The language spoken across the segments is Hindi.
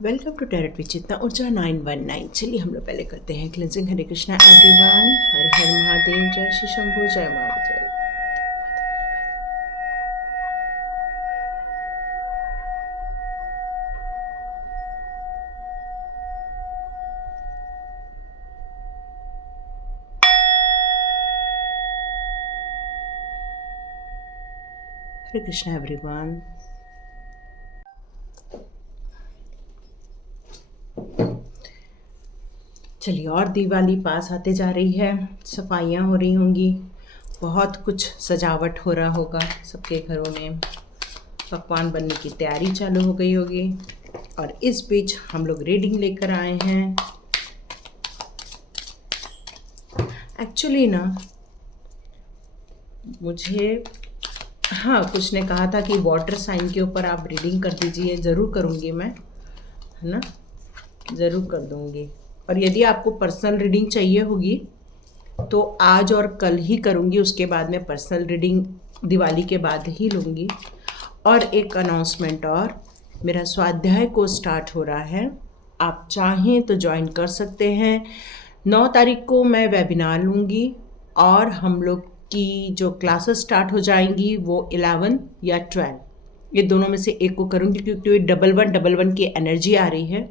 वेलकम टू टैरेट विद चेतना ऊर्जा 919। चलिए हम लोग पहले करते हैं क्लिनजिंग। हरे कृष्णा एवरीवन, हर हर महादेव, जय श्री शंभू, जय माँ जय। हरे कृष्णा एवरीवन। चलिए, और दिवाली पास आते जा रही है, सफाइयाँ हो रही होंगी, बहुत कुछ सजावट हो रहा होगा सबके घरों में, पकवान बनने की तैयारी चालू हो गई होगी। और इस बीच हम लोग रीडिंग लेकर आए हैं। एक्चुअली ना मुझे कुछ ने कहा था कि वाटर साइन के ऊपर आप रीडिंग कर दीजिए। ज़रूर करूँगी मैं, है ना, ज़रूर कर दूँगी। और यदि आपको पर्सनल रीडिंग चाहिए होगी तो आज और कल ही करूँगी, उसके बाद मैं पर्सनल रीडिंग दिवाली के बाद ही लूँगी। और एक अनाउंसमेंट और, मेरा स्वाध्याय को स्टार्ट हो रहा है, आप चाहें तो ज्वाइन कर सकते हैं। 9 तारीख को मैं वेबिनार लूँगी और हम लोग की जो क्लासेस स्टार्ट हो जाएंगी वो 11 या 12, ये दोनों में से एक को करूँगी, क्योंकि 1111 की एनर्जी आ रही है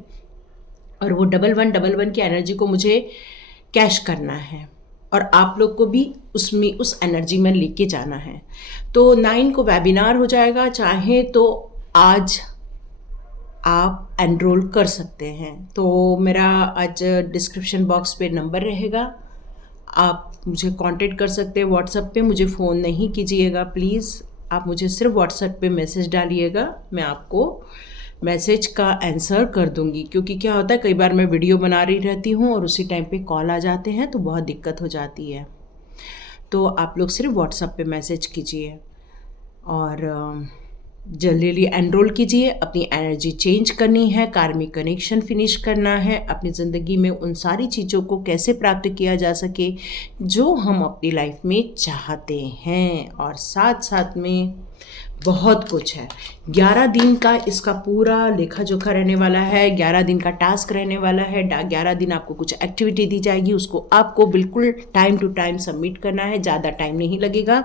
और वो 1111 की एनर्जी को मुझे कैश करना है और आप लोग को भी उसमें उस एनर्जी में लेके जाना है। तो 9 को वेबिनार हो जाएगा, चाहे तो आज आप एनरोल कर सकते हैं। तो मेरा आज डिस्क्रिप्शन बॉक्स पे नंबर रहेगा, आप मुझे कांटेक्ट कर सकते हैं व्हाट्सएप पे। मुझे फ़ोन नहीं कीजिएगा प्लीज़, आप मुझे सिर्फ व्हाट्सएप पे मैसेज डालिएगा, मैं आपको मैसेज का आंसर कर दूंगी। क्योंकि क्या होता है, कई बार मैं वीडियो बना रही रहती हूँ और उसी टाइम पे कॉल आ जाते हैं तो बहुत दिक्कत हो जाती है। तो आप लोग सिर्फ व्हाट्सएप पे मैसेज कीजिए और जल्दी एनरोल कीजिए। अपनी एनर्जी चेंज करनी है, कार्मिक कनेक्शन फिनिश करना है, अपनी ज़िंदगी में उन सारी चीज़ों को कैसे प्राप्त किया जा सके जो हम अपनी लाइफ में चाहते हैं। और साथ साथ में बहुत कुछ है। 11 दिन का इसका पूरा लेखा जोखा रहने वाला है, 11 दिन का टास्क रहने वाला है। 11 दिन आपको कुछ एक्टिविटी दी जाएगी, उसको आपको बिल्कुल टाइम टू टाइम सबमिट करना है। ज़्यादा टाइम नहीं लगेगा,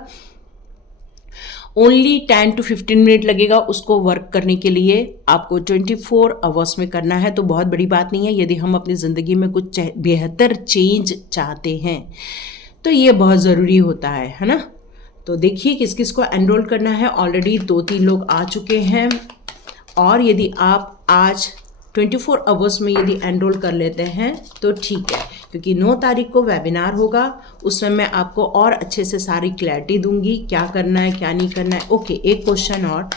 ओनली 10 to 15 मिनट लगेगा उसको वर्क करने के लिए। आपको 24 आवर्स में करना है, तो बहुत बड़ी बात नहीं है। यदि हम अपनी ज़िंदगी में कुछ बेहतर चेंज चाहते हैं तो ये बहुत ज़रूरी होता है ना। तो देखिए किस किस को एनरोल करना है। ऑलरेडी 2-3 लोग आ चुके हैं और यदि आप आज 24 आवर्स में यदि एनरोल कर लेते हैं तो ठीक है, क्योंकि 9 तारीख को वेबिनार होगा, उसमें मैं आपको और अच्छे से सारी क्लैरिटी दूंगी, क्या करना है क्या नहीं करना है। ओके, एक क्वेश्चन और,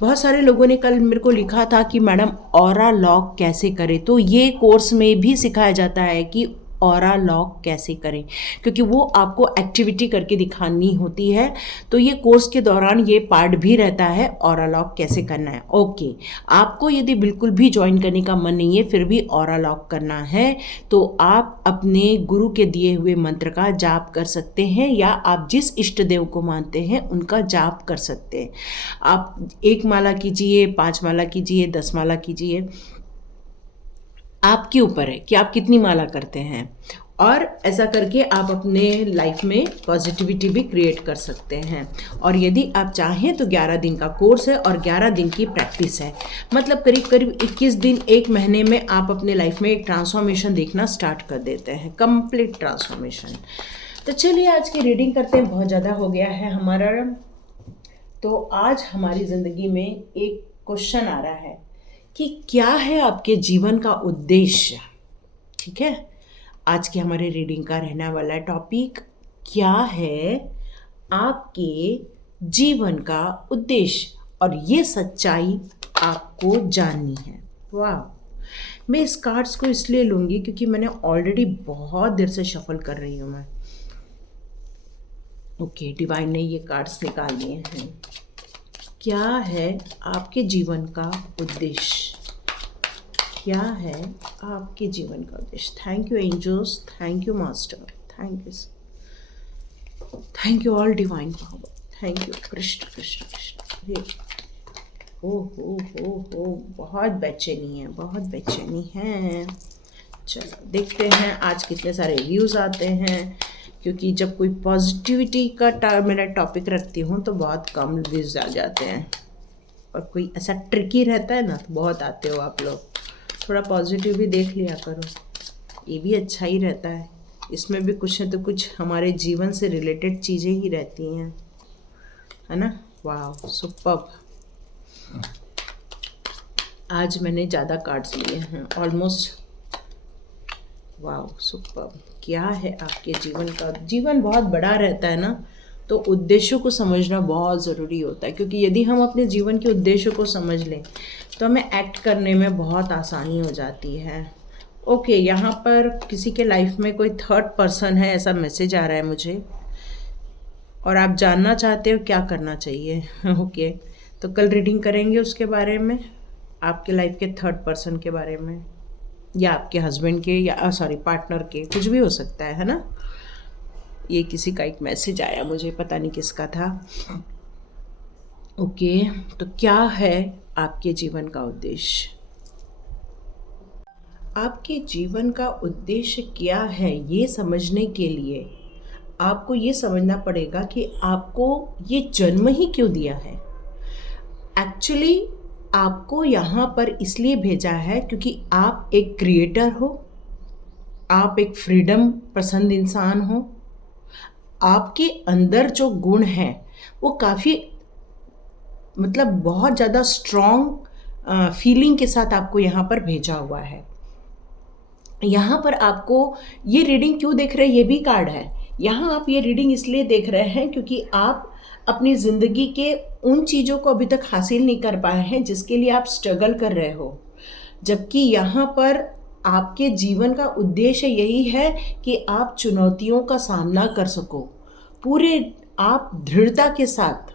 बहुत सारे लोगों ने कल मेरे को लिखा था कि मैडम ऑरा लॉक कैसे करें। तो ये कोर्स में भी सिखाया जाता है कि ऑरा लॉक कैसे करें, क्योंकि वो आपको एक्टिविटी करके दिखानी होती है। तो ये कोर्स के दौरान ये पार्ट भी रहता है, ऑरा लॉक कैसे करना है। ओके, आपको यदि बिल्कुल भी ज्वाइन करने का मन नहीं है, फिर भी ऑरा लॉक करना है, तो आप अपने गुरु के दिए हुए मंत्र का जाप कर सकते हैं, या आप जिस इष्ट देव को मानते हैं उनका जाप कर सकते हैं। आप 1 माला कीजिए, 5 माला कीजिए, 10 माला कीजिए, आपके ऊपर है कि आप कितनी माला करते हैं। और ऐसा करके आप अपने लाइफ में पॉजिटिविटी भी क्रिएट कर सकते हैं। और यदि आप चाहें तो 11 दिन का कोर्स है और 11 दिन की प्रैक्टिस है, मतलब करीब करीब 21 दिन, 1 महीने में आप अपने लाइफ में एक ट्रांसफॉर्मेशन देखना स्टार्ट कर देते हैं, कंप्लीट ट्रांसफॉर्मेशन। तो चलिए आज की रीडिंग करते हैं, बहुत ज़्यादा हो गया है हमारा। तो आज हमारी ज़िंदगी में एक क्वेश्चन आ रहा है कि क्या है आपके जीवन का उद्देश्य। ठीक है, आज की हमारे रीडिंग का रहने वाला टॉपिक, क्या है आपके जीवन का उद्देश्य, और ये सच्चाई आपको जाननी है। वाह, मैं इस कार्ड्स को इसलिए लूँगी क्योंकि मैंने ऑलरेडी बहुत देर से शफल कर रही हूँ मैं। ओके, डिवाइन ने ये कार्ड्स निकाल लिए हैं। क्या है आपके जीवन का उद्देश्य, क्या है आपके जीवन का उद्देश्य। Thank you angels, thank you master, thank you all divine power, thank you Krishna Krishna Krishna. हो, बहुत बेचैनी है, बहुत बेचैनी है। चलो देखते हैं आज कितने सारे व्यूज़ आते हैं, क्योंकि जब कोई पॉजिटिविटी का मेरा टॉपिक रखती हूँ तो बहुत कम व्यूज़ आ जाते हैं, और कोई ऐसा ट्रिकी रहता है ना तो बहुत आते हो आप लोग। थोड़ा पॉजिटिव भी देख लिया करो, ये भी अच्छा ही रहता है। इसमें भी कुछ न तो कुछ हमारे जीवन से रिलेटेड चीज़ें ही रहती हैं, है ना। वाह, सुपर्ब। आज मैंने ज़्यादा कार्ड्स लिए हैं, ऑलमोस्ट। वाह, सुपर्ब। क्या है आपके जीवन का? जीवन बहुत बड़ा रहता है ना, तो उद्देश्यों को समझना बहुत ज़रूरी होता है, क्योंकि यदि हम अपने जीवन के उद्देश्यों को समझ लें तो हमें एक्ट करने में बहुत आसानी हो जाती है। ओके, यहाँ पर किसी के लाइफ में कोई थर्ड पर्सन है, ऐसा मैसेज आ रहा है मुझे, और आप जानना चाहते हो क्या करना चाहिए। ओके, तो कल रीडिंग करेंगे उसके बारे में, आपके लाइफ के थर्ड पर्सन के बारे में, या आपके हस्बैंड के, या सॉरी पार्टनर के, कुछ भी हो सकता है ना। ये किसी का एक मैसेज आया मुझे, पता नहीं किसका था। ओके, तो क्या है आपके जीवन का उद्देश्य? आपके जीवन का उद्देश्य क्या है, ये समझने के लिए आपको ये समझना पड़ेगा कि आपको ये जन्म ही क्यों दिया है। एक्चुअली आपको यहाँ पर इसलिए भेजा है क्योंकि आप एक क्रिएटर हो, आप एक फ्रीडम पसंद इंसान हो, आपके अंदर जो गुण हैं वो काफ़ी मतलब बहुत ज़्यादा स्ट्रॉन्ग फीलिंग के साथ आपको यहाँ पर भेजा हुआ है। यहाँ पर आपको ये रीडिंग क्यों देख रहे हैं, ये भी कार्ड है। यहाँ आप ये रीडिंग इसलिए देख रहे हैं क्योंकि आप अपनी ज़िंदगी के उन चीज़ों को अभी तक हासिल नहीं कर पाए हैं जिसके लिए आप स्ट्रगल कर रहे हो, जबकि यहाँ पर आपके जीवन का उद्देश्य यही है कि आप चुनौतियों का सामना कर सको पूरे, आप दृढ़ता के साथ।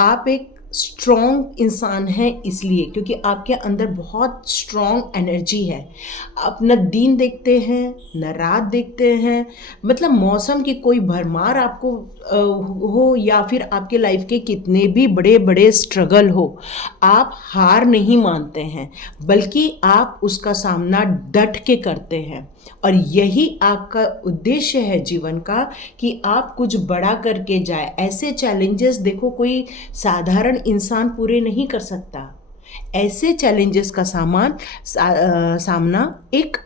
आप एक स्ट्रॉन्ग इंसान हैं इसलिए क्योंकि आपके अंदर बहुत स्ट्रॉन्ग एनर्जी है। आप न दिन देखते हैं न रात देखते हैं, मतलब मौसम की कोई भरमार आपको हो या फिर आपके लाइफ के कितने भी बड़े बड़े स्ट्रगल हो, आप हार नहीं मानते हैं, बल्कि आप उसका सामना डट के करते हैं। और यही आपका उद्देश्य है जीवन का कि आप कुछ बड़ा करके जाए। ऐसे चैलेंजेस देखो कोई साधारण इंसान पूरे नहीं कर सकता। ऐसे चैलेंजेस का सामना एक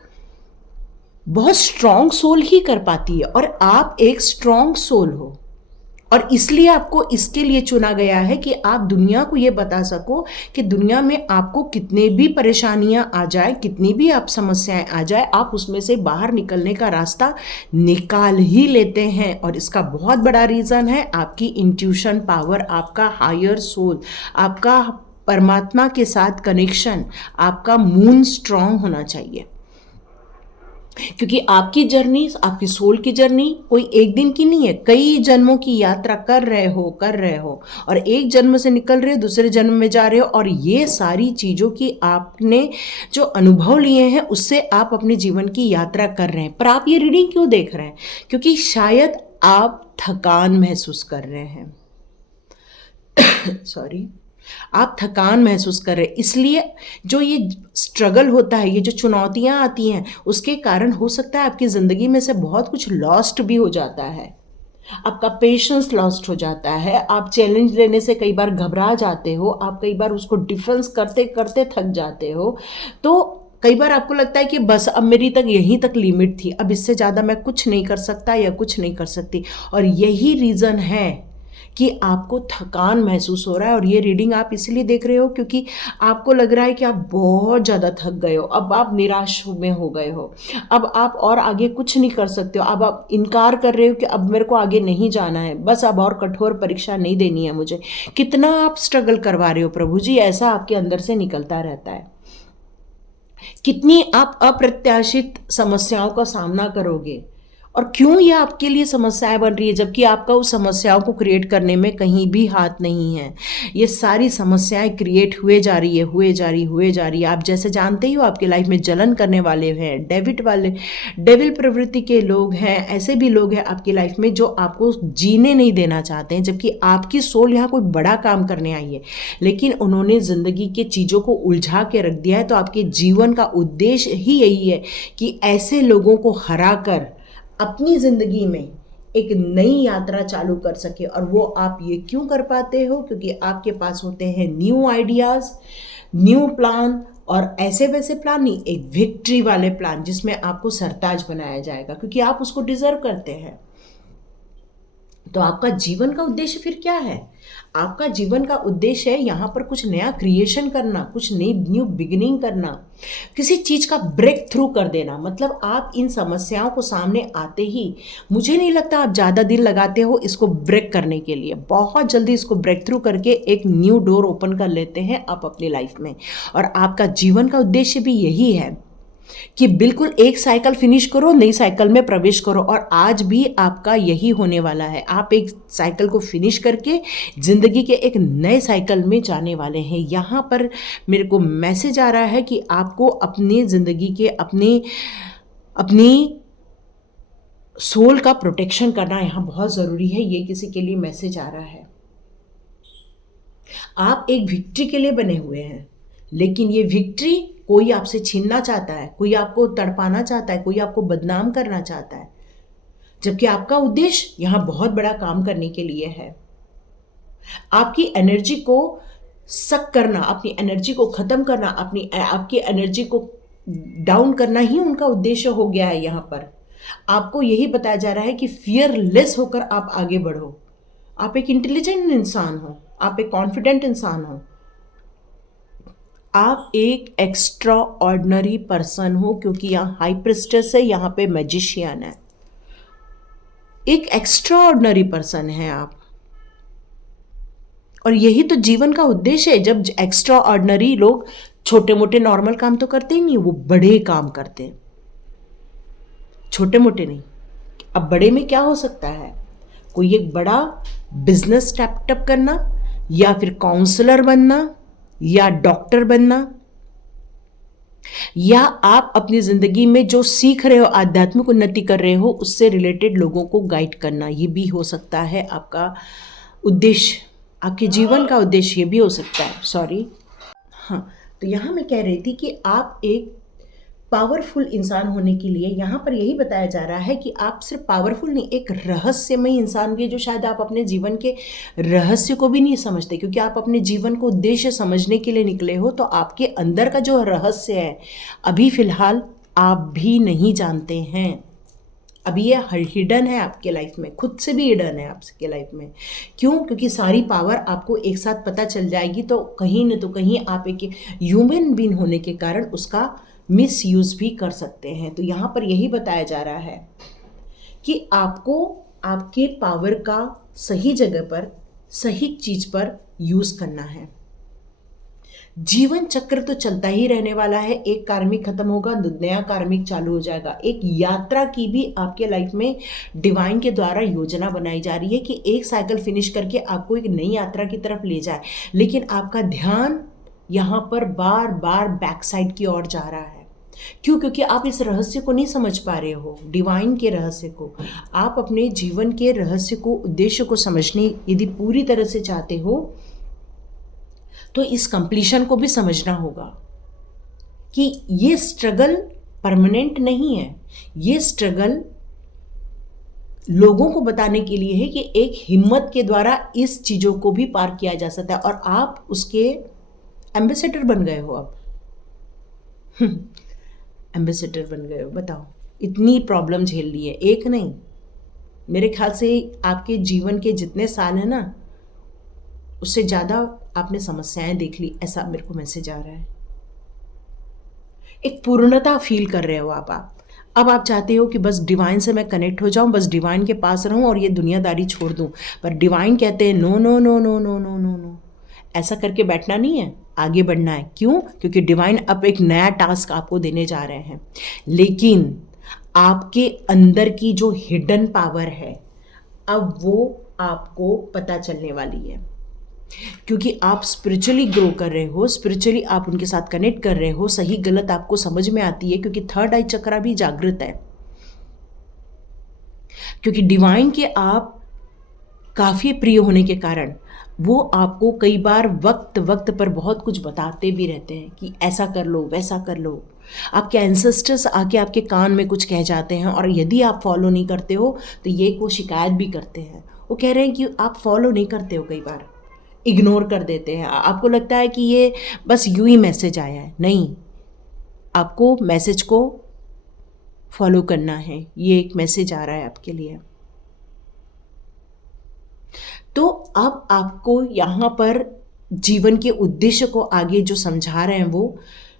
बहुत स्ट्रॉन्ग सोल ही कर पाती है, और आप एक स्ट्रॉन्ग सोल हो, और इसलिए आपको इसके लिए चुना गया है कि आप दुनिया को ये बता सको कि दुनिया में आपको कितने भी परेशानियां आ जाए, कितनी भी आप समस्याएं आ जाए, आप उसमें से बाहर निकलने का रास्ता निकाल ही लेते हैं। और इसका बहुत बड़ा रीज़न है आपकी इंट्यूशन पावर, आपका हायर सोल, आपका परमात्मा के साथ कनेक्शन, आपका मून स्ट्रांग होना चाहिए। क्योंकि आपकी जर्नी, आपकी सोल की जर्नी कोई एक दिन की नहीं है, कई जन्मों की यात्रा कर रहे हो, और एक जन्म से निकल रहे हो दूसरे जन्म में जा रहे हो, और ये सारी चीज़ों की आपने जो अनुभव लिए हैं उससे आप अपने जीवन की यात्रा कर रहे हैं। पर आप ये रीडिंग क्यों देख रहे हैं? क्योंकि शायद आप थकान महसूस कर रहे हैं। सॉरी, आप थकान महसूस कर रहे हैं, इसलिए जो ये स्ट्रगल होता है, ये जो चुनौतियां आती हैं, उसके कारण हो सकता है आपकी ज़िंदगी में से बहुत कुछ लॉस्ट भी हो जाता है। आपका पेशेंस लॉस्ट हो जाता है, आप चैलेंज लेने से कई बार घबरा जाते हो, आप कई बार उसको डिफेंस करते करते थक जाते हो। तो कई बार आपको लगता है कि बस अब मेरी तक यहीं तक लिमिट थी, अब इससे ज़्यादा मैं कुछ नहीं कर सकता या कुछ नहीं कर सकती। और यही रीज़न है कि आपको थकान महसूस हो रहा है। और ये रीडिंग आप इसलिए देख रहे हो क्योंकि आपको लग रहा है कि आप बहुत ज़्यादा थक गए हो, अब आप निराश में हो गए हो, अब आप और आगे कुछ नहीं कर सकते हो, अब आप इनकार कर रहे हो कि अब मेरे को आगे नहीं जाना है, बस अब और कठोर परीक्षा नहीं देनी है मुझे। कितना आप स्ट्रगल करवा रहे हो प्रभु जी, ऐसा आपके अंदर से निकलता रहता है। कितनी आप अप्रत्याशित समस्याओं का सामना करोगे, और क्यों ये आपके लिए समस्याएं बन रही है, जबकि आपका उस समस्याओं को क्रिएट करने में कहीं भी हाथ नहीं है। ये सारी समस्याएं क्रिएट हुए जा रही है, हुए जा रही है। आप जैसे जानते ही हो, आपकी लाइफ में जलन करने वाले हैं, डेविल प्रवृत्ति के लोग हैं, ऐसे भी लोग हैं आपकी लाइफ में जो आपको जीने नहीं देना चाहते हैं, जबकि आपकी सोल यहाँ कोई बड़ा काम करने आई है, लेकिन उन्होंने ज़िंदगी के चीज़ों को उलझा के रख दिया है। तो आपके जीवन का उद्देश्य ही यही है कि ऐसे लोगों को हरा कर अपनी ज़िंदगी में एक नई यात्रा चालू कर सके। और वो आप ये क्यों कर पाते हो? क्योंकि आपके पास होते हैं न्यू आइडियाज़, न्यू प्लान, और ऐसे वैसे प्लान नहीं, एक विक्ट्री वाले प्लान जिसमें आपको सरताज बनाया जाएगा, क्योंकि आप उसको डिजर्व करते हैं। तो आपका जीवन का उद्देश्य फिर क्या है? आपका जीवन का उद्देश्य है यहाँ पर कुछ नया क्रिएशन करना, कुछ नई न्यू बिगिनिंग करना, किसी चीज़ का ब्रेक थ्रू कर देना। मतलब आप इन समस्याओं को सामने आते ही, मुझे नहीं लगता आप ज़्यादा दिन लगाते हो इसको ब्रेक करने के लिए। बहुत जल्दी इसको ब्रेक थ्रू करके एक न्यू डोर ओपन कर लेते हैं आप अपनी लाइफ में। और आपका जीवन का उद्देश्य भी यही है कि बिल्कुल एक साइकिल फिनिश करो, नई साइकिल में प्रवेश करो। और आज भी आपका यही होने वाला है। आप एक साइकिल को फिनिश करके ज़िंदगी के एक नए साइकिल में जाने वाले हैं। यहाँ पर मेरे को मैसेज आ रहा है कि आपको अपनी ज़िंदगी के अपनी सोल का प्रोटेक्शन करना यहाँ बहुत ज़रूरी है। ये किसी के लिए मैसेज आ रहा है। आप एक विक्ट्री के लिए बने हुए हैं, लेकिन ये विक्ट्री कोई आपसे छीनना चाहता है, कोई आपको तड़पाना चाहता है, कोई आपको बदनाम करना चाहता है, जबकि आपका उद्देश्य यहाँ बहुत बड़ा काम करने के लिए है। आपकी एनर्जी को सक करना, अपनी एनर्जी को ख़त्म करना, आपकी एनर्जी को डाउन करना ही उनका उद्देश्य हो गया है। यहाँ पर आपको यही बताया जा रहा है कि फियरलेस होकर आप आगे बढ़ो। आप एक इंटेलिजेंट इंसान हो, आप एक कॉन्फिडेंट इंसान हो, आप एक एक्स्ट्रा ऑर्डिनरी पर्सन हो, क्योंकि यहाँ हाई प्रिस्टेस है, यहाँ पे मैजिशियन है। एक एक्स्ट्रा ऑर्डिनरी पर्सन है आप, और यही तो जीवन का उद्देश्य है। जब एक्स्ट्रा ऑर्डिनरी लोग छोटे मोटे नॉर्मल काम तो करते ही नहीं, वो बड़े काम करते हैं, छोटे मोटे नहीं। अब बड़े में क्या हो सकता है? कोई एक बड़ा बिजनेस स्टार्टअप करना, या फिर काउंसलर बनना, या डॉक्टर बनना, या आप अपनी ज़िंदगी में जो सीख रहे हो, आध्यात्मिक उन्नति कर रहे हो, उससे रिलेटेड लोगों को गाइड करना। ये भी हो सकता है आपका उद्देश्य, आपके जीवन का उद्देश्य ये भी हो सकता है। सॉरी, हाँ। तो यहाँ मैं कह रही थी कि आप एक पावरफुल इंसान होने के लिए यहाँ पर यही बताया जा रहा है कि आप सिर्फ पावरफुल नहीं, एक रहस्यमयी इंसान भी है, जो शायद आप अपने जीवन के रहस्य को भी नहीं समझते, क्योंकि आप अपने जीवन को उद्देश्य समझने के लिए निकले हो। तो आपके अंदर का जो रहस्य है अभी फ़िलहाल आप भी नहीं जानते हैं। अभी ये हिडन है आपके लाइफ में, खुद से भी हिडन है आपके लाइफ में। क्यों? क्योंकि सारी पावर आपको एक साथ पता चल जाएगी तो कहीं न तो कहीं आप एक ह्यूमन बीइंग होने के कारण उसका मिसयूज़ भी कर सकते हैं। तो यहाँ पर यही बताया जा रहा है कि आपको आपके पावर का सही जगह पर, सही चीज़ पर यूज़ करना है। जीवन चक्र तो चलता ही रहने वाला है। एक कार्मिक खत्म होगा, नया कार्मिक चालू हो जाएगा। एक यात्रा की भी आपके लाइफ में डिवाइन के द्वारा योजना बनाई जा रही है कि एक साइकिल फिनिश करके आपको एक नई यात्रा की तरफ ले जाए, लेकिन आपका ध्यान यहाँ पर बार बार बैक साइड की ओर जा रहा है। क्यों? क्योंकि आप इस रहस्य को नहीं समझ पा रहे हो, डिवाइन के रहस्य को। आप अपने जीवन के रहस्य को, उद्देश्य को समझने यदि पूरी तरह से चाहते हो तो इस कंप्लीशन को भी समझना होगा कि ये स्ट्रगल परमानेंट नहीं है। ये स्ट्रगल लोगों को बताने के लिए है कि एक हिम्मत के द्वारा इस चीज़ों को भी पार किया जा सकता है, और आप उसके एम्बेसडर बन गए हो। अब एम्बेसडर बन गए हो। बताओ, इतनी प्रॉब्लम झेल ली है, एक नहीं, मेरे ख्याल से आपके जीवन के जितने साल हैं ना, उससे ज़्यादा आपने समस्याएं देख ली, ऐसा मेरे को मैसेज आ रहा है। एक पूर्णता फील कर रहे हो आप। अब आप चाहते हो कि बस डिवाइन से मैं कनेक्ट हो जाऊं, बस डिवाइन के पास रहूं और ये दुनियादारी छोड़ दूं, पर डिवाइन कहते हैं no no no no no no no no, ऐसा करके बैठना नहीं है, आगे बढ़ना है। क्यों? क्योंकि डिवाइन अब एक नया टास्क आपको देने जा रहे हैं, लेकिन आपके अंदर की जो हिडन पावर है अब वो आपको पता चलने वाली है, क्योंकि आप स्पिरिचुअली ग्रो कर रहे हो, स्पिरिचुअली आप उनके साथ कनेक्ट कर रहे हो, सही गलत आपको समझ में आती है, क्योंकि थर्ड आई चक्रा भी जागृत है, क्योंकि डिवाइन के आप काफ़ी प्रिय होने के कारण वो आपको कई बार वक्त वक्त पर बहुत कुछ बताते भी रहते हैं कि ऐसा कर लो वैसा कर लो। आपके एंसेस्टर्स आके आपके कान में कुछ कह जाते हैं, और यदि आप फॉलो नहीं करते हो तो ये को शिकायत भी करते हैं। वो कह रहे हैं कि आप फॉलो नहीं करते हो, कई बार इग्नोर कर देते हैं, आपको लगता है कि ये बस यूं ही मैसेज आया है। नहीं, आपको मैसेज को फॉलो करना है, ये एक मैसेज आ रहा है आपके लिए। तो अब आपको यहाँ पर जीवन के उद्देश्य को आगे जो समझा रहे हैं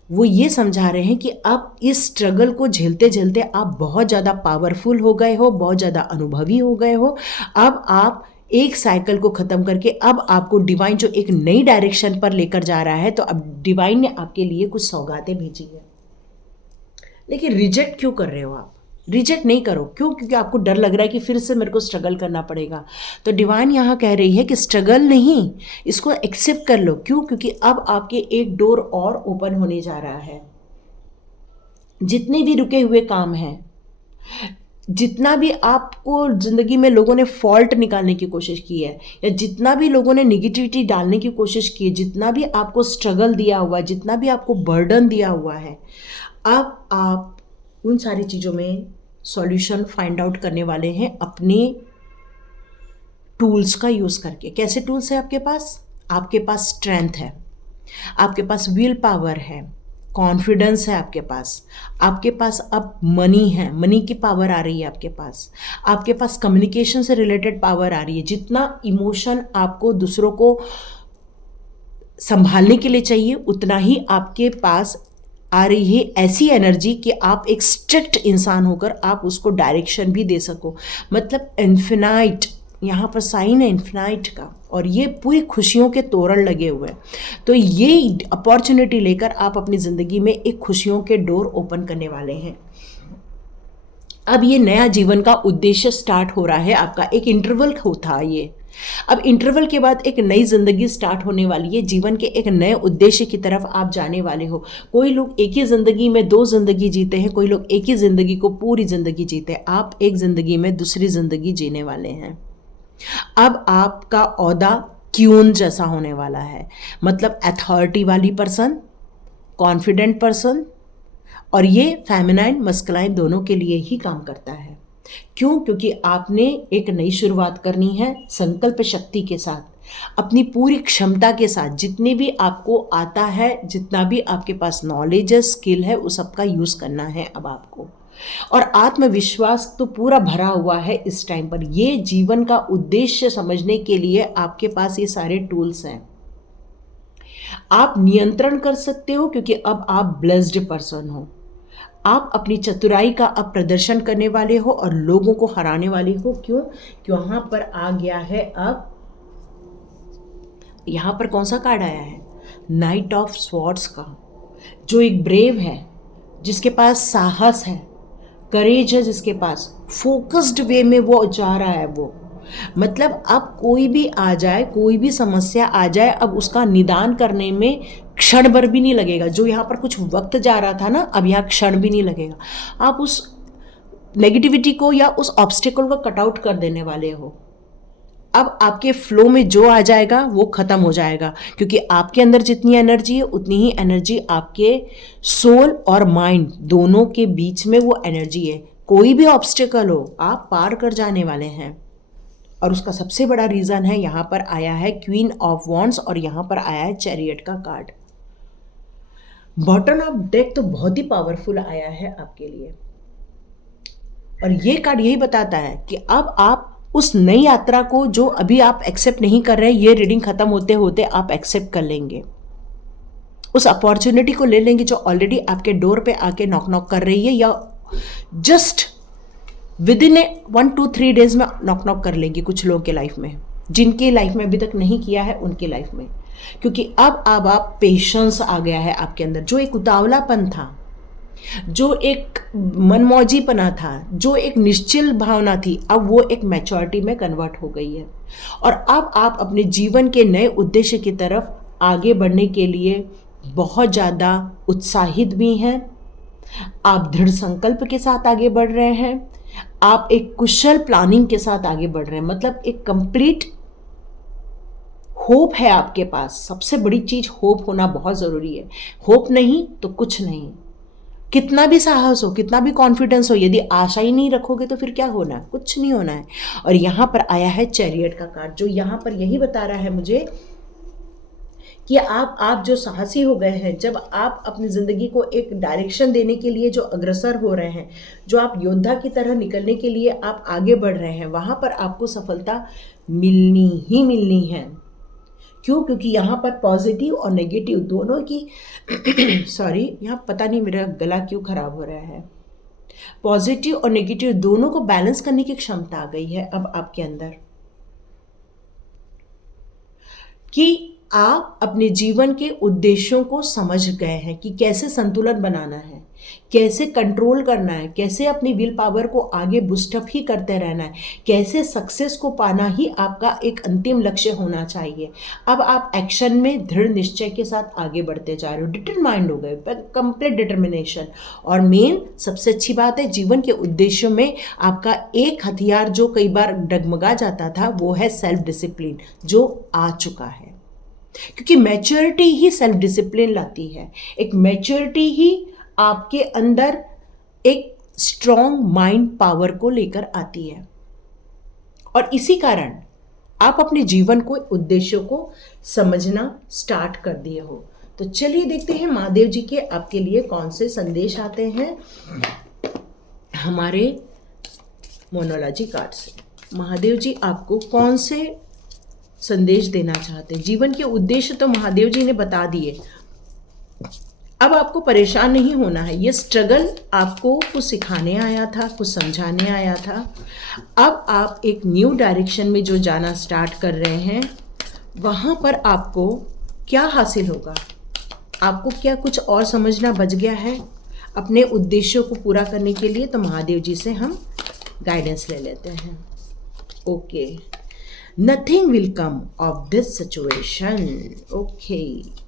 वो ये समझा रहे हैं कि अब इस स्ट्रगल को झेलते झेलते आप बहुत ज़्यादा पावरफुल हो गए हो, बहुत ज़्यादा अनुभवी हो गए हो। अब आप एक साइकिल को ख़त्म करके अब आपको डिवाइन जो एक नई डायरेक्शन पर लेकर जा रहा है, तो अब डिवाइन ने आपके लिए कुछ सौगातें भेजी है। लेकिन रिजेक्ट क्यों कर रहे हो आप? रिजेक्ट नहीं करो। क्यों? क्योंकि आपको डर लग रहा है कि फिर से मेरे को स्ट्रगल करना पड़ेगा। तो डिवाइन यहाँ कह रही है कि स्ट्रगल नहीं, इसको एक्सेप्ट कर लो। क्यों? क्योंकि अब आपके एक डोर और ओपन होने जा रहा है। जितने भी रुके हुए काम हैं, जितना भी आपको ज़िंदगी में लोगों ने फॉल्ट निकालने की कोशिश की है, या जितना भी लोगों ने निगेटिविटी डालने की कोशिश की है, जितना भी आपको स्ट्रगल दिया हुआ, जितना भी आपको बर्डन दिया हुआ है, अब आप उन सारी चीज़ों में सॉल्यूशन फाइंड आउट करने वाले हैं अपने टूल्स का यूज़ करके। कैसे टूल्स है आपके पास? आपके पास स्ट्रेंथ है, आपके पास विल पावर है, कॉन्फिडेंस है आपके पास अब मनी है, मनी की पावर आ रही है आपके पास कम्युनिकेशन से रिलेटेड पावर आ रही है। जितना इमोशन आपको दूसरों को संभालने के लिए चाहिए, उतना ही आपके पास आ रही है ऐसी एनर्जी कि आप एक स्ट्रिक्ट इंसान होकर आप उसको डायरेक्शन भी दे सको। मतलब इन्फिनाइट, यहाँ पर साइन है इन्फिनाइट का, और ये पूरी खुशियों के तोरण लगे हुए हैं। तो ये अपॉर्चुनिटी लेकर आप अपनी ज़िंदगी में एक खुशियों के डोर ओपन करने वाले हैं। अब ये नया जीवन का उद्देश्य स्टार्ट हो रहा है आपका। एक इंटरवल होता ये, अब इंटरवल के बाद एक नई जिंदगी स्टार्ट होने वाली है। जीवन के एक नए उद्देश्य की तरफ आप जाने वाले हो। कोई लोग एक ही जिंदगी में दो जिंदगी जीते हैं, कोई लोग एक ही जिंदगी को पूरी जिंदगी जीते हैं। आप एक जिंदगी में दूसरी जिंदगी जीने वाले हैं। अब आपका ओहदा क्यून जैसा होने वाला है, मतलब अथॉरिटी वाली पर्सन, कॉन्फिडेंट पर्सन, और ये फेमिनाइन मस्कुलाइन दोनों के लिए ही काम करता है। क्यों? क्योंकि आपने एक नई शुरुआत करनी है संकल्प शक्ति के साथ, अपनी पूरी क्षमता के साथ। जितने भी आपको आता है, जितना भी आपके पास नॉलेज है, स्किल है, उस सबका यूज़ करना है अब आपको। और आत्मविश्वास तो पूरा भरा हुआ है इस टाइम पर। ये जीवन का उद्देश्य समझने के लिए आपके पास ये सारे टूल्स हैं। आप नियंत्रण कर सकते हो, क्योंकि अब आप ब्लेस्ड पर्सन हो। आप अपनी चतुराई का अब प्रदर्शन करने वाले हो और लोगों को हराने वाले हो। क्यों? कि वहां पर आ गया है, अब यहां पर कौन सा कार्ड आया है? नाइट ऑफ स्वॉर्ड्स का, जो एक ब्रेव है, जिसके पास साहस है, करेज है, जिसके पास फोकस्ड वे में वो जा रहा है। वो मतलब अब कोई भी आ जाए, कोई भी समस्या आ जाए, अब उसका निदान करने में क्षण भर भी नहीं लगेगा। जो यहाँ पर कुछ वक्त जा रहा था ना, अब यहाँ क्षण भी नहीं लगेगा। आप उस नेगेटिविटी को या उस ऑब्स्टिकल को कट आउट कर देने वाले हो। अब आपके फ्लो में जो आ जाएगा वो खत्म हो जाएगा, क्योंकि आपके अंदर जितनी एनर्जी है उतनी ही एनर्जी आपके सोल और माइंड दोनों के बीच में वो एनर्जी है। कोई भी ऑब्स्टिकल हो, आप पार कर जाने वाले हैं। और उसका सबसे बड़ा रीज़न है, यहाँ पर आया है क्वीन ऑफ वॉन्ड्स और यहाँ पर आया है चैरियट का कार्ड। बॉटम ऑफ डेक तो बहुत ही पावरफुल आया है आपके लिए, और ये कार्ड यही बताता है कि अब आप उस नई यात्रा को, जो अभी आप एक्सेप्ट नहीं कर रहे, ये रीडिंग खत्म होते होते आप एक्सेप्ट कर लेंगे। उस अपॉर्चुनिटी को ले लेंगे जो ऑलरेडी आपके डोर पे आके नॉक नॉक कर रही है, या just with in 1 to 3 days में नॉक नॉक कर लेंगी कुछ लोगों के लाइफ में, जिनके लाइफ में अभी तक नहीं किया है उनके लाइफ में। क्योंकि अब आप पेशेंस आ गया है आपके अंदर। जो एक उतावलापन था, जो एक मनमौजीपना था, जो एक निश्चिल भावना थी, अब वो एक मैच्योरिटी में कन्वर्ट हो गई है। और अब आप अपने जीवन के नए उद्देश्य की तरफ आगे बढ़ने के लिए बहुत ज़्यादा उत्साहित भी हैं। आप दृढ़ संकल्प के साथ आगे बढ़ रहे हैं। आप एक कुशल प्लानिंग के साथ आगे बढ़ रहे हैं, मतलब एक कंप्लीट होप है आपके पास। सबसे बड़ी चीज होप होना बहुत ज़रूरी है। होप नहीं तो कुछ नहीं। कितना भी साहस हो, कितना भी कॉन्फिडेंस हो, यदि आशा ही नहीं रखोगे तो फिर क्या होना है? कुछ नहीं होना है। और यहाँ पर आया है चैरियट का कार्ड, जो यहाँ पर यही बता रहा है मुझे कि आप जो साहसी हो गए हैं, जब आप अपनी ज़िंदगी को एक डायरेक्शन देने के लिए जो अग्रसर हो रहे हैं, जो आप योद्धा की तरह निकलने के लिए आप आगे बढ़ रहे हैं, वहाँ पर आपको सफलता मिलनी ही मिलनी है। क्यों? क्योंकि यहाँ पर पॉजिटिव और नेगेटिव दोनों की सॉरी, यहाँ पता नहीं मेरा गला क्यों खराब हो रहा है। पॉजिटिव और नेगेटिव दोनों को बैलेंस करने की क्षमता आ गई है अब आपके अंदर, कि आप अपने जीवन के उद्देश्यों को समझ गए हैं कि कैसे संतुलन बनाना है, कैसे कंट्रोल करना है, कैसे अपनी विल पावर को आगे बूस्टअप ही करते रहना है, कैसे सक्सेस को पाना ही आपका एक अंतिम लक्ष्य होना चाहिए। अब आप एक्शन में दृढ़ निश्चय के साथ आगे बढ़ते जा रहे हो, डिटरमाइंड हो गए, कंप्लीट डिटर्मिनेशन। और मेन सबसे अच्छी बात है, जीवन के उद्देश्यों में आपका एक हथियार जो कई बार डगमगा जाता था, वो है सेल्फ डिसिप्लिन, जो आ चुका है। क्योंकि मैच्योरिटी ही सेल्फ डिसिप्लिन लाती है। एक मैच्योरिटी ही आपके अंदर एक स्ट्रॉन्ग माइंड पावर को लेकर आती है। और इसी कारण आप अपने जीवन को, उद्देश्यों को समझना स्टार्ट कर दिए हो। तो चलिए देखते हैं महादेव जी के आपके लिए कौन से संदेश आते हैं हमारे मोनोलॉजी कार्ड से। महादेव जी आपको कौन से संदेश देना चाहते हैं? जीवन के उद्देश्य तो महादेव जी ने बता दिए। अब आपको परेशान नहीं होना है। ये स्ट्रगल आपको कुछ सिखाने आया था, कुछ समझाने आया था। अब आप एक न्यू डायरेक्शन में जो जाना स्टार्ट कर रहे हैं, वहाँ पर आपको क्या हासिल होगा? आपको क्या कुछ और समझना बच गया है अपने उद्देश्यों को पूरा करने के लिए? तो महादेव जी से हम गाइडेंस ले लेते हैं। Okay, nothing will come of this situation. Okay,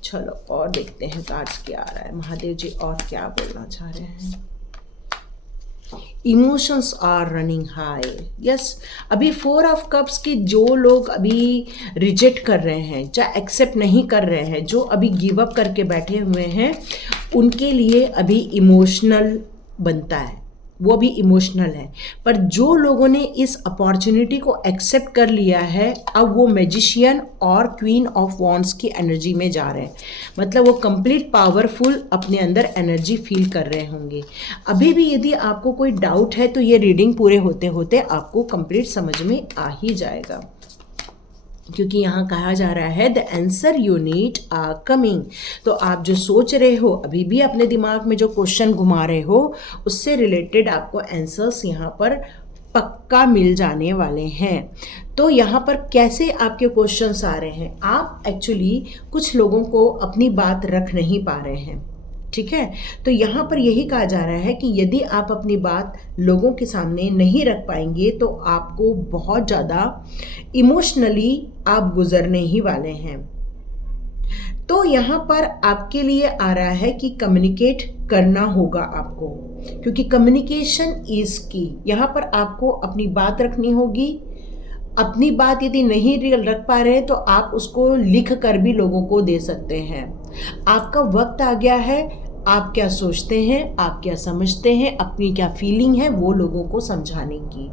चलो और देखते हैं कार्ड्स क्या आ रहा है। महादेव जी और क्या बोलना चाह रहे हैं? Emotions are running high. Yes, अभी 4 ऑफ कप्स की जो लोग अभी रिजेक्ट कर रहे हैं, चाहे एक्सेप्ट नहीं कर रहे हैं, जो अभी गिव अप करके बैठे हुए हैं, उनके लिए अभी इमोशनल बनता है, वो भी इमोशनल है। पर जो लोगों ने इस अपॉर्चुनिटी को एक्सेप्ट कर लिया है, अब वो मैजिशियन और क्वीन ऑफ वॉन्ड्स की एनर्जी में जा रहे हैं। मतलब वो कंप्लीट पावरफुल अपने अंदर एनर्जी फील कर रहे होंगे। अभी भी यदि आपको कोई डाउट है तो ये रीडिंग पूरे होते होते आपको कंप्लीट समझ में आ ही जाएगा, क्योंकि यहाँ कहा जा रहा है the answer you need are coming. तो आप जो सोच रहे हो, अभी भी अपने दिमाग में जो क्वेश्चन घुमा रहे हो, उससे रिलेटेड आपको आंसर्स यहाँ पर पक्का मिल जाने वाले हैं। तो यहाँ पर कैसे आपके क्वेश्चंस आ रहे हैं? आप एक्चुअली कुछ लोगों को अपनी बात रख नहीं पा रहे हैं, ठीक है? तो यहाँ पर यही कहा जा रहा है कि यदि आप अपनी बात लोगों के सामने नहीं रख पाएंगे तो आपको बहुत ज़्यादा इमोशनली आप गुजरने ही वाले हैं। तो यहाँ पर आपके लिए आ रहा है कि कम्युनिकेट करना होगा आपको, क्योंकि कम्युनिकेशन इज की। यहाँ पर आपको अपनी बात रखनी होगी। अपनी बात यदि नहीं रख पा रहे हैं तो आप उसको लिख कर भी लोगों को दे सकते हैं। आपका वक्त आ गया है, आप क्या सोचते हैं, आप क्या समझते हैं, अपनी क्या फीलिंग है, वो लोगों को समझाने की।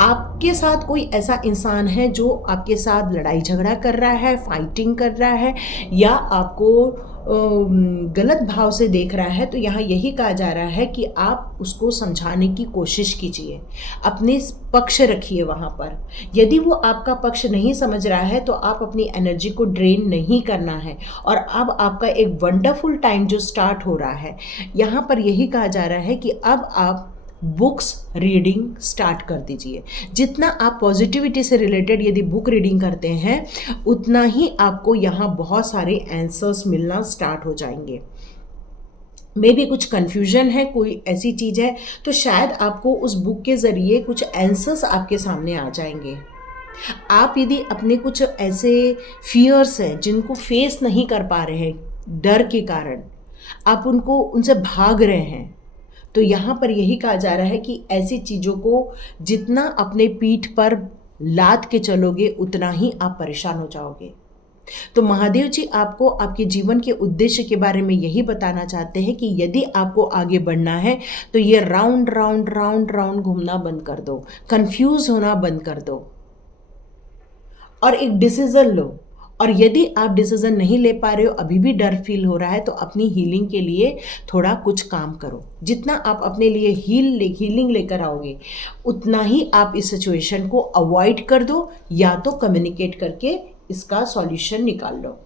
आपके साथ कोई ऐसा इंसान है जो आपके साथ लड़ाई झगड़ा कर रहा है, फाइटिंग कर रहा है, या आपको गलत भाव से देख रहा है, तो यहाँ यही कहा जा रहा है कि आप उसको समझाने की कोशिश कीजिए, अपने पक्ष रखिए वहाँ पर। यदि वो आपका पक्ष नहीं समझ रहा है तो आप अपनी एनर्जी को ड्रेन नहीं करना है। और अब आपका एक वंडरफुल टाइम जो स्टार्ट हो रहा है, यहाँ पर यही कहा जा रहा है कि अब आप बुक्स रीडिंग स्टार्ट कर दीजिए। जितना आप पॉजिटिविटी से रिलेटेड यदि बुक रीडिंग करते हैं, उतना ही आपको यहाँ बहुत सारे आंसर्स मिलना स्टार्ट हो जाएंगे। में भी कुछ कन्फ्यूजन है, कोई ऐसी चीज़ है, तो शायद आपको उस बुक के ज़रिए कुछ आंसर्स आपके सामने आ जाएंगे। आप यदि अपने कुछ ऐसे फियर्स हैं जिनको फेस नहीं कर पा रहे हैं डर के कारण, आप उनसे भाग रहे हैं, तो यहाँ पर यही कहा जा रहा है कि ऐसी चीज़ों को जितना अपने पीठ पर लाद के चलोगे उतना ही आप परेशान हो जाओगे। तो महादेव जी आपको आपके जीवन के उद्देश्य के बारे में यही बताना चाहते हैं कि यदि आपको आगे बढ़ना है तो ये राउंड राउंड राउंड राउंड घूमना बंद कर दो, कंफ्यूज होना बंद कर दो और एक डिसीजन लो। और यदि आप डिसीजन नहीं ले पा रहे हो, अभी भी डर फील हो रहा है, तो अपनी हीलिंग के लिए थोड़ा कुछ काम करो। जितना आप अपने लिए हीलिंग लेकर आओगे उतना ही आप इस सिचुएशन को अवॉइड कर दो, या तो कम्युनिकेट करके इसका सॉल्यूशन निकाल लो।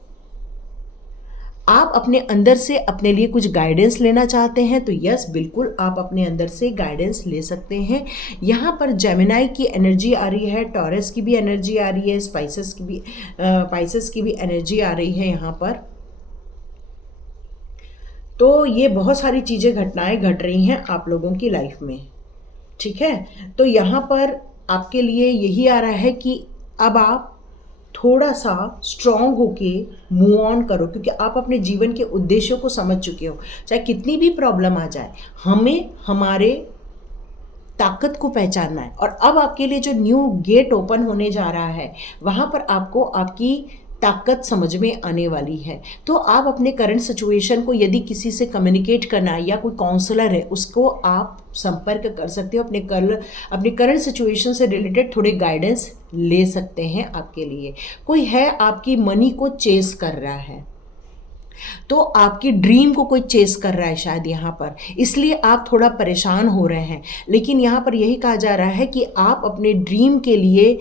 आप अपने अंदर से अपने लिए कुछ गाइडेंस लेना चाहते हैं तो यस, बिल्कुल आप अपने अंदर से गाइडेंस ले सकते हैं। यहाँ पर जेमिनाई की एनर्जी आ रही है, टॉरस की भी एनर्जी आ रही है, स्पाइसेस की भी एनर्जी आ रही है यहाँ पर। तो ये बहुत सारी चीज़ें, घटनाएं घट रही हैं आप लोगों की लाइफ में, ठीक है। तो यहाँ पर आपके लिए यही आ रहा है कि अब आप थोड़ा सा स्ट्रॉन्ग होके मूव ऑन करो, क्योंकि आप अपने जीवन के उद्देश्यों को समझ चुके हो। चाहे कितनी भी प्रॉब्लम आ जाए, हमें हमारे ताकत को पहचानना है। और अब आपके लिए जो न्यू गेट ओपन होने जा रहा है, वहाँ पर आपको आपकी ताकत समझ में आने वाली है। तो आप अपने करंट सिचुएशन को यदि किसी से कम्युनिकेट करना है या कोई काउंसलर है उसको आप संपर्क कर सकते हो, अपने करंट सिचुएशन से रिलेटेड थोड़े गाइडेंस ले सकते हैं आपके लिए। कोई है आपकी मनी को चेस कर रहा है, तो आपकी ड्रीम को कोई चेस कर रहा है शायद यहाँ पर, इसलिए आप थोड़ा परेशान हो रहे हैं। लेकिन यहाँ पर यही कहा जा रहा है कि आप अपने ड्रीम के लिए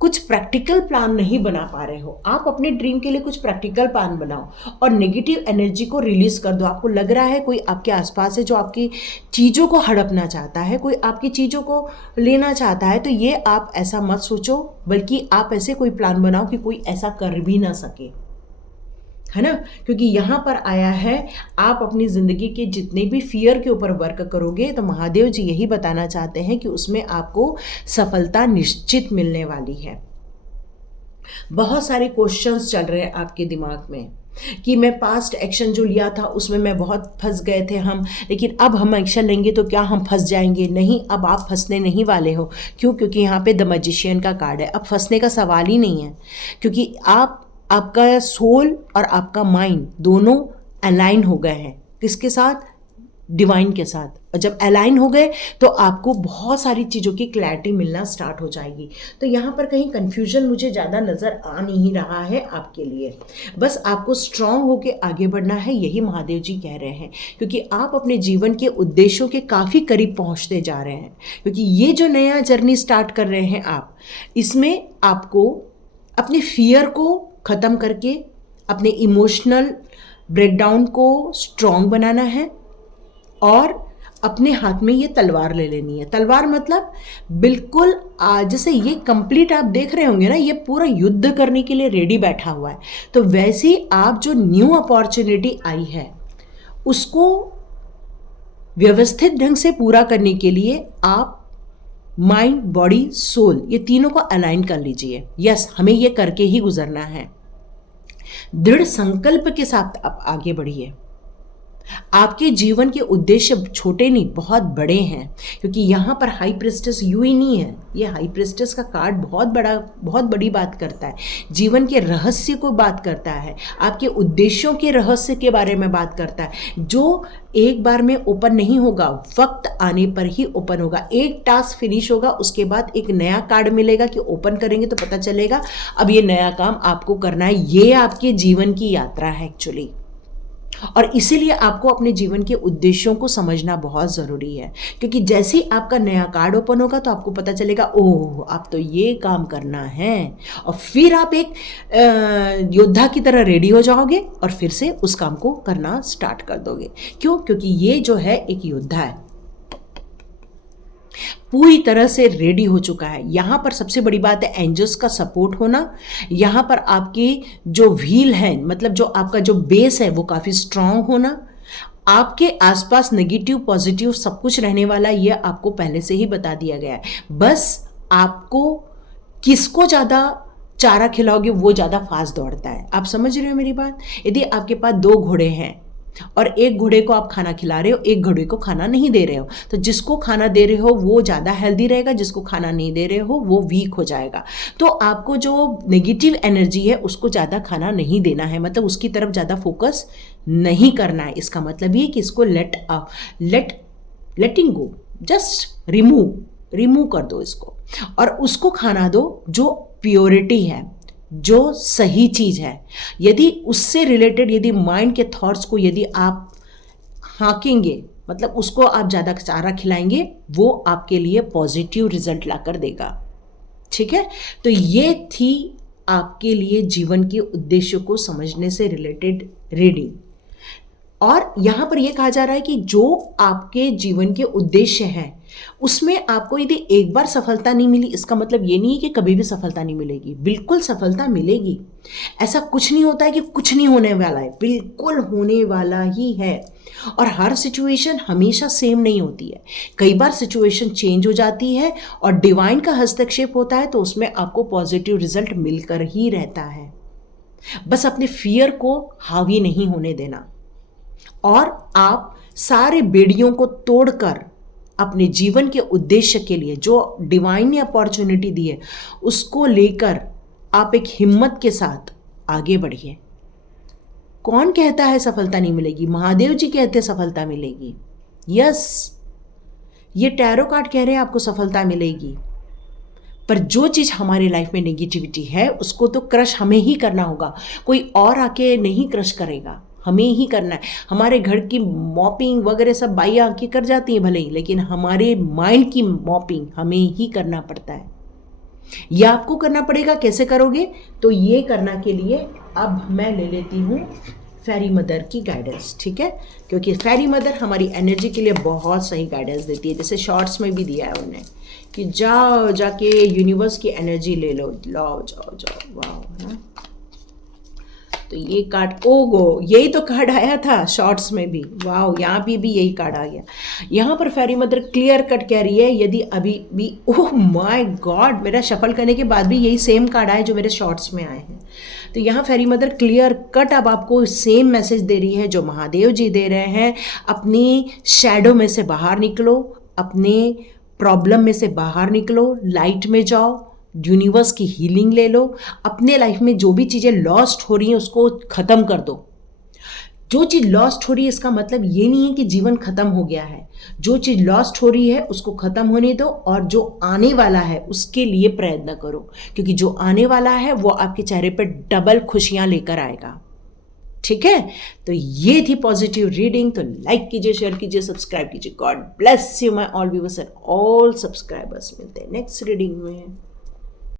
कुछ प्रैक्टिकल प्लान नहीं बना पा रहे हो। आप अपने ड्रीम के लिए कुछ प्रैक्टिकल प्लान बनाओ और नेगेटिव एनर्जी को रिलीज कर दो। आपको लग रहा है कोई आपके आसपास है जो आपकी चीज़ों को हड़पना चाहता है, कोई आपकी चीज़ों को लेना चाहता है, तो ये आप ऐसा मत सोचो, बल्कि आप ऐसे कोई प्लान बनाओ कि कोई ऐसा कर भी ना सके, है ना। क्योंकि यहाँ पर आया है आप अपनी ज़िंदगी के जितने भी फियर के ऊपर वर्क करोगे तो महादेव जी यही बताना चाहते हैं कि उसमें आपको सफलता निश्चित मिलने वाली है। बहुत सारे क्वेश्चंस चल रहे हैं आपके दिमाग में कि मैं पास्ट एक्शन जो लिया था उसमें मैं बहुत फंस गए थे हम, लेकिन अब हम एक्शन लेंगे तो क्या हम फंस जाएंगे? नहीं, अब आप फंसने नहीं वाले हो। क्यों? क्योंकि यहाँ पे द मैजिशियन का कार्ड है। अब फंसने का सवाल ही नहीं है, क्योंकि आपका सोल और आपका माइंड दोनों अलाइन हो गए हैं। किसके साथ? डिवाइन के साथ। और जब अलाइन हो गए तो आपको बहुत सारी चीज़ों की क्लैरिटी मिलना स्टार्ट हो जाएगी। तो यहाँ पर कहीं कन्फ्यूजन मुझे ज़्यादा नज़र आ नहीं रहा है आपके लिए। बस आपको स्ट्रांग होके आगे बढ़ना है, यही महादेव जी कह रहे हैं, क्योंकि आप अपने जीवन के उद्देश्यों के काफ़ी करीब पहुँचते जा रहे हैं। क्योंकि ये जो नया जर्नी स्टार्ट कर रहे हैं आप, इसमें आपको अपने फियर को ख़त्म करके अपने इमोशनल ब्रेकडाउन को स्ट्रॉन्ग बनाना है और अपने हाथ में ये तलवार ले लेनी है। तलवार मतलब बिल्कुल जैसे ये कंप्लीट आप देख रहे होंगे ना, ये पूरा युद्ध करने के लिए रेडी बैठा हुआ है। तो वैसे ही आप जो न्यू अपॉर्चुनिटी आई है उसको व्यवस्थित ढंग से पूरा करने के लिए आप माइंड, बॉडी, सोल, ये तीनों को अलाइन कर लीजिए। यस, हमें ये करके ही गुजरना है। दृढ़ संकल्प के साथ आप आगे बढ़िए। आपके जीवन के उद्देश्य छोटे नहीं, बहुत बड़े हैं, क्योंकि यहाँ पर हाई प्रिस्टेस यू ही नहीं है। ये हाई प्रिस्टेस का कार्ड बहुत बड़ी बात करता है, जीवन के रहस्य को बात करता है, आपके उद्देश्यों के रहस्य के बारे में बात करता है, जो एक बार में ओपन नहीं होगा, वक्त आने पर ही ओपन होगा। एक टास्क फिनिश होगा, उसके बाद एक नया कार्ड मिलेगा कि ओपन करेंगे तो पता चलेगा अब ये नया काम आपको करना है। ये आपके जीवन की यात्रा है एक्चुअली, और इसीलिए आपको अपने जीवन के उद्देश्यों को समझना बहुत ज़रूरी है। क्योंकि जैसे ही आपका नया कार्ड ओपन होगा तो आपको पता चलेगा, ओह अब तो ये काम करना है, और फिर आप एक योद्धा की तरह रेडी हो जाओगे और फिर से उस काम को करना स्टार्ट कर दोगे। क्यों? क्योंकि ये जो है एक योद्धा है, पूरी तरह से रेडी हो चुका है। यहाँ पर सबसे बड़ी बात है एंजल्स का सपोर्ट होना। यहाँ पर आपकी जो व्हील है, मतलब जो आपका जो बेस है, वो काफ़ी स्ट्रांग होना। आपके आसपास नेगेटिव पॉजिटिव सब कुछ रहने वाला, ये आपको पहले से ही बता दिया गया है। बस आपको किसको ज़्यादा चारा खिलाओगे वो ज़्यादा फास्ट दौड़ता है। आप समझ रहे हो मेरी बात? यदि आपके पास 2 घोड़े हैं और एक घोड़े को आप खाना खिला रहे हो, एक घोड़े को खाना नहीं दे रहे हो, तो जिसको खाना दे रहे हो वो ज़्यादा हेल्दी रहेगा, जिसको खाना नहीं दे रहे हो वो वीक हो जाएगा। तो आपको जो नेगेटिव एनर्जी है उसको ज़्यादा खाना नहीं देना है, मतलब उसकी तरफ ज़्यादा फोकस नहीं करना है। इसका मतलब ये कि इसको लेटिंग गो, जस्ट रिमूव कर दो इसको, और उसको खाना दो जो प्योरिटी है, जो सही चीज़ है। यदि उससे रिलेटेड यदि माइंड के थॉट्स को यदि आप हाँकेंगे, मतलब उसको आप ज़्यादा चारा खिलाएंगे, वो आपके लिए पॉजिटिव रिजल्ट ला कर देगा। ठीक है, तो ये थी आपके लिए जीवन के उद्देश्य को समझने से रिलेटेड रीडिंग। और यहाँ पर यह कहा जा रहा है कि जो आपके जीवन के उद्देश्य हैं उसमें आपको यदि एक बार सफलता नहीं मिली, इसका मतलब ये नहीं है कि कभी भी सफलता नहीं मिलेगी। बिल्कुल सफलता मिलेगी। ऐसा कुछ नहीं होता है कि कुछ नहीं होने वाला है, बिल्कुल होने वाला ही है। और हर सिचुएशन हमेशा सेम नहीं होती है, कई बार सिचुएशन चेंज हो जाती है और डिवाइन का हस्तक्षेप होता है, तो उसमें आपको पॉजिटिव रिजल्ट मिलकर ही रहता है। बस अपने फियर को हावी नहीं होने देना, और आप सारे बेड़ियों को तोड़कर अपने जीवन के उद्देश्य के लिए जो डिवाइन ने अपॉर्चुनिटी दी है उसको लेकर आप एक हिम्मत के साथ आगे बढ़िए। कौन कहता है सफलता नहीं मिलेगी? महादेव जी कहते हैं सफलता मिलेगी। यस, ये टैरो कार्ड कह रहे हैं आपको सफलता मिलेगी। पर जो चीज़ हमारे लाइफ में नेगेटिविटी है उसको तो क्रश हमें ही करना होगा, कोई और आके नहीं क्रश करेगा, हमें ही करना है। हमारे घर की मॉपिंग वगैरह सब बाइयाँ आके कर जाती हैं भले ही, लेकिन हमारे माइंड की मॉपिंग हमें ही करना पड़ता है। यह आपको करना पड़ेगा। कैसे करोगे? तो ये करना के लिए अब मैं ले लेती हूँ फेरी मदर की गाइडेंस। ठीक है, क्योंकि फेरी मदर हमारी एनर्जी के लिए बहुत सही गाइडेंस देती है। जैसे शॉर्ट्स में भी दिया है उन्हें कि जाओ जाके यूनिवर्स की एनर्जी ले लो, लाओ जाओ वाह, है ना। तो ये कार्ड, ओगो, यही तो कार्ड आया था शॉर्ट्स में भी। वाह, यहाँ भी यही कार्ड आ गया। यहाँ पर फेरी मदर क्लियर कट कह रही है, यदि अभी भी, ओह माय गॉड, मेरा शफल करने के बाद भी यही सेम कार्ड आए जो मेरे शॉर्ट्स में आए हैं। तो यहाँ फेरी मदर क्लियर कट अब आपको सेम मैसेज दे रही है जो महादेव जी दे रहे हैं। अपनी शैडो में से बाहर निकलो, अपने प्रॉब्लम में से बाहर निकलो, लाइट में जाओ, यूनिवर्स की हीलिंग ले लो। अपने लाइफ में जो भी चीज़ें लॉस्ट हो रही हैं उसको ख़त्म कर दो। जो चीज़ लॉस्ट हो रही है इसका मतलब ये नहीं है कि जीवन ख़त्म हो गया है। जो चीज़ लॉस्ट हो रही है उसको ख़त्म होने दो, और जो आने वाला है उसके लिए प्रयत्न करो, क्योंकि जो आने वाला है वो आपके चेहरे पर डबल खुशियाँ लेकर आएगा। ठीक है, तो ये थी पॉजिटिव रीडिंग। तो लाइक कीजिए, शेयर कीजिए, सब्सक्राइब कीजिए। God bless you my all viewers and all subscribers. मिलते हैं नेक्स्ट रीडिंग में।